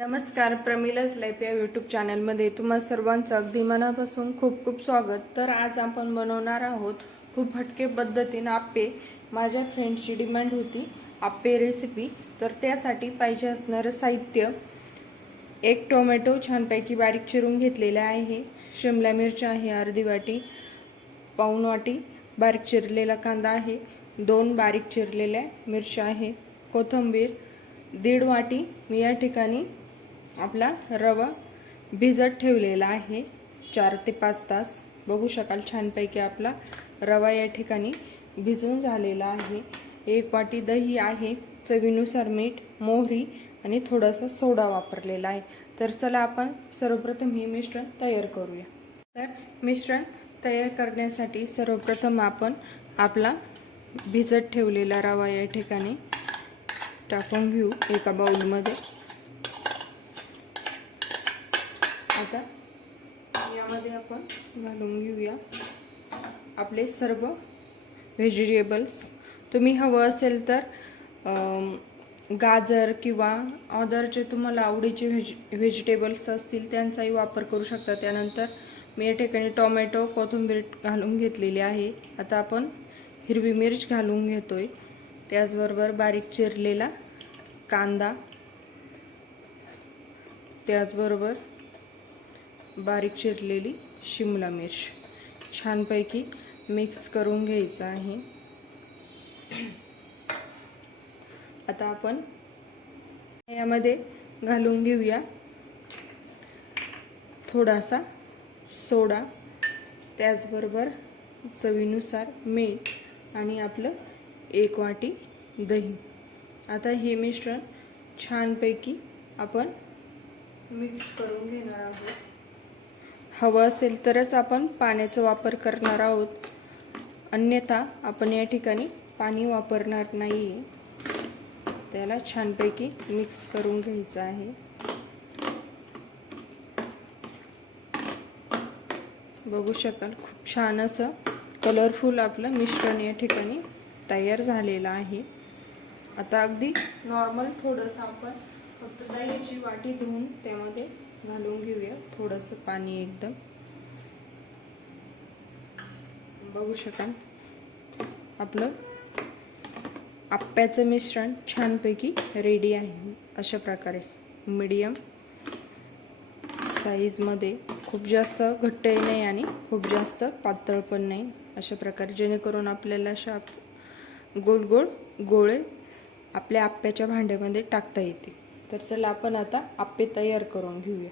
नमस्कार प्रमिलाच लाईफ या यूट्यूब चॅनलमध्ये तुम्हा सर्वांचं अगदी मनापासून खूप खूप स्वागत. तर आज आपण बनवणार आहोत खूप हटके पद्धतीनं आप्पे. माझ्या फ्रेंडची डिमांड होती आप्पे रेसिपी तर त्यासाठी पाहिजे असणारं साहित्य. एक टोमॅटो छानपैकी बारीक चिरून घेतलेला आहे. शिमला मिरची आहे अर्धी वाटी पाऊण वाटी बारीक चिरलेला कांदा आहे दोन बारीक चिरलेल्या मिरच्या आहे कोथिंबीर दीड वाटी मी या ठिकाणी आपला रवा भिजत ठेवलेला आहे. चार ते पाच तास. बघू शकाल छानपैकी आपला रवा या ठिकाणी भिजून झालेला आहे. एक वाटी दही आहे. चवीनुसार मीठ मोहरी आणि थोडासा सोडा वापरलेला आहे. तर चला आपण सर्वप्रथम हे मिश्रण तयार करूया. तर मिश्रण तयार करण्यासाठी सर्वप्रथम आपण आपला भिजत ठेवलेला रवा या ठिकाणी टाकून घेऊ एका बाऊलमध्ये आता यामध्ये आपण घालून घेऊया आपले सर्व व्हेजिटेबल्स तुम्ही हवं असेल तर गाजर किंवा अदरचे तुम्हाला आवडीचे व्हेज व्हेजिटेबल्स असतील त्यांचाही वापर करू शकता. त्यानंतर मी या ठिकाणी टोमॅटो कोथिंबीर घालून घेतलेली आहे. आता आपण हिरवी मिरच घालून घेतोय. त्याचबरोबर बारीक चिरलेला कांदा. त्याचबरोबर बारीक चिरलेली शिमला मिर्च. छानपैकी मिक्स करून घ्यायचं आहे. आता आपण यामध्ये घालून घेऊया थोडासा सोडा. त्याचबरोबर चवीनुसार मीठ आणि आपलं एक वाटी दही. आता हे मिश्रण छानपैकी आपण मिक्स करून घेणार आहोत. हवं असेल तरच आपण पाण्याचा वापर करणार आहोत. अन्यथा आपण या ठिकाणी पाणी वापरणार नाही. आहे त्याला छानपैकी मिक्स करून घ्यायचं आहे. बघू शकाल खूप छान असं कलरफुल आपलं मिश्रण या ठिकाणी तयार झालेलं आहे. आता अगदी नॉर्मल थोडंसं आपण फक्त दह्याची वाटी धुवून त्यामध्ये घालून घेऊया. थोडंसं पाणी एकदम. बघू शकाल. आपलं आप्याचं मिश्रण छानपैकी रेडी आहे. अशा प्रकारे. मीडियम साईजमध्ये खूप जास्त घट्टही नाही आणि खूप जास्त पातळ पण नाही. अशा प्रकारे जेणेकरून आपल्याला अशा गोल गोल गोळे आपल्या आप्याच्या भांड्यामध्ये टाकता येते तर चला आपण आता आप्पे तयार करून घेऊया.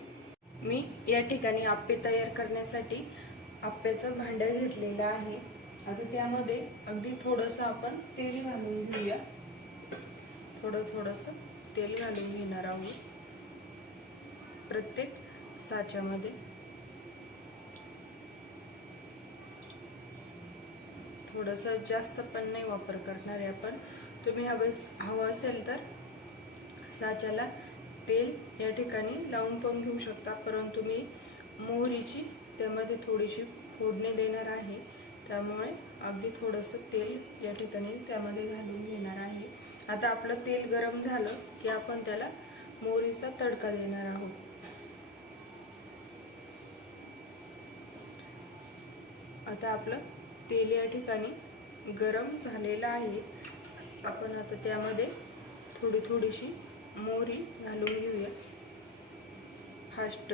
मी या ठिकाणी आप्पे तयार करण्यासाठी आप्याचं भांडं घेतलेलं आहे. आता त्यामध्ये अगदी थोडंसं आपण तेल घालून घेऊया. थोडं थोडंसं तेल घालून घेणार आहोत. प्रत्येक साच्यामध्ये. थोडंसं जास्त पण नाही वापर करणार आहे आपण. तुम्ही हवं हवं असेल तर साच्याला तेल या ठिकाणी लावून पण घेऊ शकता. परंतु मी मोहरीची त्यामध्ये थोडीशी फोडणी देणार आहे. त्यामुळे अगदी थोडंसं तेल या ठिकाणी त्यामध्ये घालून घेणार आहे. आता आपलं तेल गरम झालं की आपण त्याला मोहरीचा तडका देणार आहोत. आता आपलं तेल या ठिकाणी गरम झालेलं आहे. आपण आता त्यामध्ये थोडी थोडीशी मोहरी घालून घेऊया. फास्ट.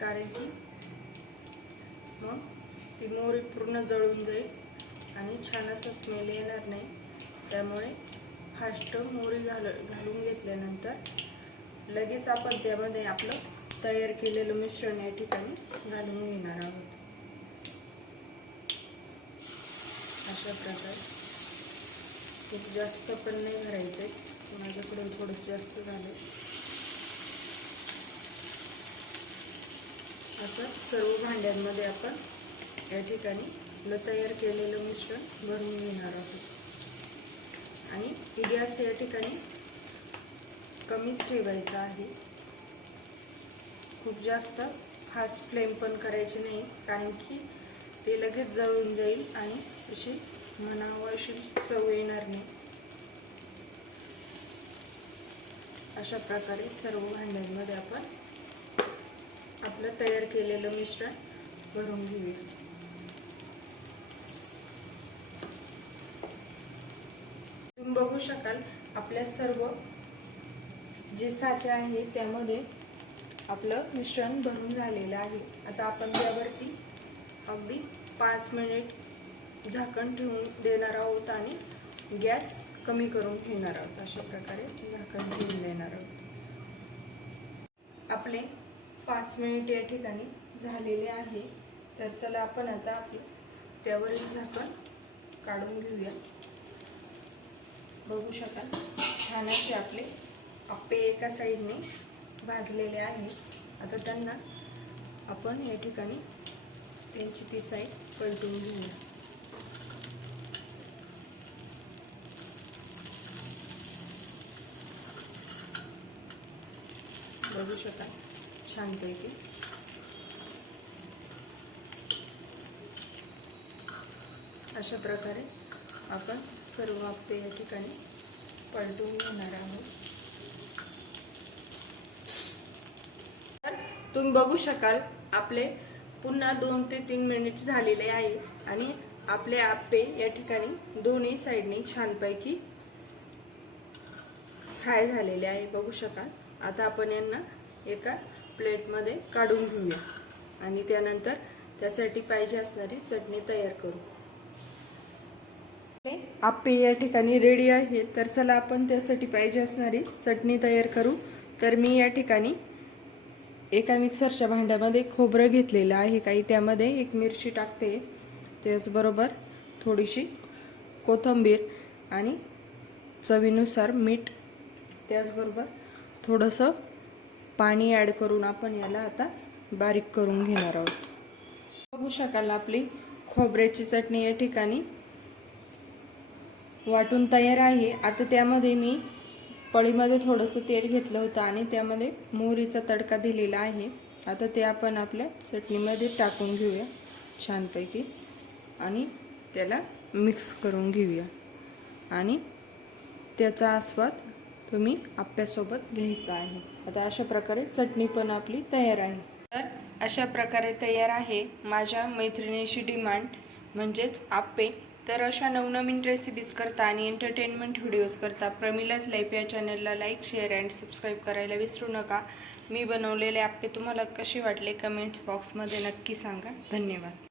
कारण की मग ती मोहरी पूर्ण जळून जाईल आणि छान असं स्मेल येणार नाही. त्यामुळे फास्ट मोहरी घाल घालून घेतल्यानंतर लगेच आपण त्यामध्ये आपलं तयार केलेलं मिश्रण या ठिकाणी घालून घेणार आहोत. अशा प्रकारे. खूप जास्त पण नाही भरायचं माझ्याकडे माझ्याकडून थोडंसं जास्त झालं. असं सर्व भांड्यांमध्ये आपण या ठिकाणी आपलं तयार केलेलं मिश्रण भरून घेणार आहोत. आणि गॅस या ठिकाणी कमीच ठेवायचा आहे. खूप जास्त फास्ट फ्लेम पण करायची नाही कारण की ते लगेच जळून जाईल आणि अशी मनावर अशी चव येणार नाही. अशा प्रकारे सर्व भांड्यांमध्ये आपण आपलं तयार केलेलं मिश्रण भरून घेऊया. तुम्ही बघू शकाल आपल्या सर्व जे साचे आहे त्यामध्ये आपलं मिश्रण भरून झालेलं आहे. आता आपण त्यावरती अगदी पाच मिनिट झाकण ठेवून देणार आहोत आणि गॅस कमी करून घेणार आहोत अशा प्रकारे झाकण घेऊन देणार आहोत. आपले पाच मिनिट या ठिकाणी झालेले आहे. तर चला आपण आता आपलं त्यावरील झाकण काढून घेऊया. बघू शकाल छान असे आपले आप्पे एका साईडने भाजलेले आहे. आता त्यांना आपण या ठिकाणी त्यांची ती साईड पलटून घेऊया. बघू शकाल छानपैकी अशा प्रकारे आपण सर्व आप्पे या ठिकाणी पलटून घेणार आहोत. तर तुम्ही बघू शकाल आपले पुन्हा दोन ते तीन मिनिट झालेले आहे आणि आपले आप्पे या ठिकाणी दोन्ही साईडने छानपैकी फ्राय झालेले आहे. बघू शकाल. आता आपण यांना एका प्लेटमध्ये काढून घेऊया. आणि त्यानंतर त्यासाठी पाहिजे असणारी चटणी तयार करू. आप्पे या ठिकाणी रेडी आहे. तर चला आपण त्यासाठी पाहिजे असणारी चटणी तयार करू. तर मी या ठिकाणी एका मिक्सरच्या भांड्यामध्ये खोबरं घेतलेलं आहे. काही त्यामध्ये एक मिरची टाकते. त्याचबरोबर थोडीशी कोथिंबीर आणि चवीनुसार मीठ. त्याचबरोबर थोडंसं पाणी ॲड करून आपण याला आता बारीक करून घेणार आहोत. बघू शकाल आपली खोबऱ्याची चटणी या ठिकाणी वाटून तयार आहे. आता त्यामध्ये मी पळीमध्ये थोडंसं तेल घेतलं होतं आणि त्यामध्ये मोहरीचा तडका दिलेला आहे. आता ते आपण आपल्या चटणीमध्ये टाकून घेऊया छानपैकी आणि त्याला मिक्स करून घेऊया. आणि त्याचा आस्वाद तुम्ही आप्यासोबत घ्यायचा आहे. आता अशा प्रकारे चटणी पण आपली तयार आहे. तर अशा प्रकारे तयार आहे माझ्या मैत्रिणीची डिमांड म्हणजेच आप्पे. तर अशा नवनवीन रेसिपीज करता आणि एंटरटेनमेंट व्हिडिओज करता प्रमिलाज लाईफ या चॅनलला लाईक शेअर अँड सबस्क्राईब करायला विसरू नका. मी बनवलेले आप्पे तुम्हाला कसे वाटले? कमेंट्स बॉक्समध्ये नक्की सांगा. धन्यवाद.